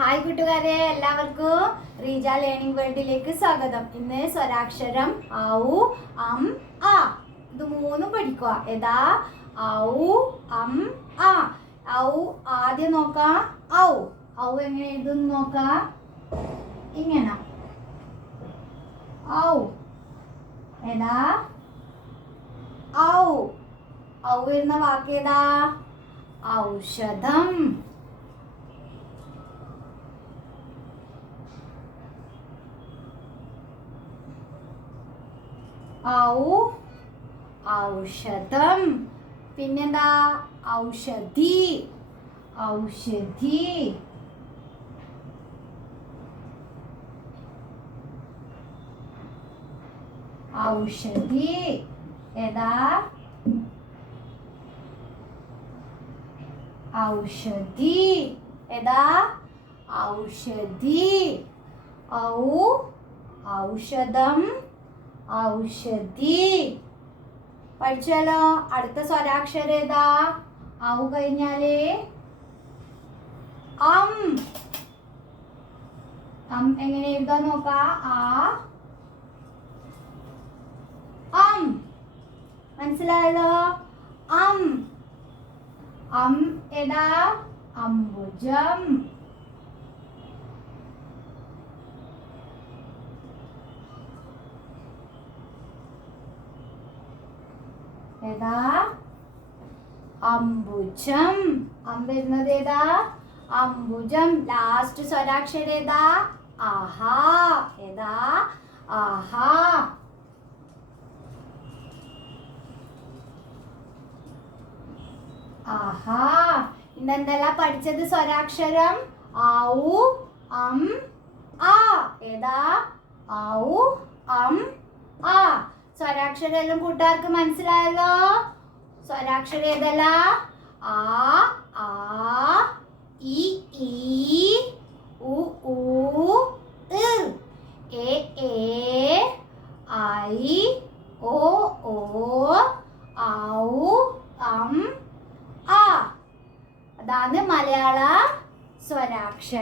Hi കൂട്ടുകാരെ എല്ലാവർക്കും Reeja learning വേൾഡിലേക്ക് സ്വാഗതം. ഇന്ന് സ്വരാക്ഷരം ഔ അം ആ. ഇത് മൂന്നും പഠിക്കുക ഏതാ? ഔ അം ആ. ഔ ആദ്യം നോക്കാം. ഔ. ഔ എങ്ങനെ എഴുതുന്നു നോക്കാം. ഇങ്ങനെ. ഔ. ഏതാ? ഔ. ഔ വരുന്ന ഏതാ? ഔഷധം. ഔ ഔഷധം. പിന്നെന്താ? ഔഷധി. ഔഷധി. ഔഷധി. ഏതാ? ഔഷധി. ഏതാ? ഔഷധി. ഔ ഔഷധം. ഔഷധി. പഠിച്ചാലോ? അടുത്ത സ്വരാക്ഷരം ഏതാ ഔ കഴിഞ്ഞാൽ? അം. അം എങ്ങനെ എഴുതാൻ നോക്കാ? ആ. അം. മനസ്സിലായല്ലോ? അം. അം ഏതാ? അംബുജം. ഏതാ? അംബുജം. അം വരുന്നത് ഏതാ? അംബുജം. ലാസ്റ്റ് സ്വരാക്ഷരം ഏതാ? ആഹാ. ഏതാ? ആഹാ. ആഹാ. ഇന്നെന്തെല്ലാം പഠിച്ചത് സ്വരാക്ഷരം? ഔ അം ആ. ഏതാ? ഔ അം ആ. സ്വരാക്ഷരം എല്ലാം കൂട്ടുകാർക്ക് മനസ്സിലായല്ലോ? സ്വരാക്ഷരം ഏതല്ല ആ ആ ഇ ഈ ഉ ഉ. എ എ ഐ ഓ ഓ ഔ അം അതാണ് മലയാള സ്വരാക്ഷരം.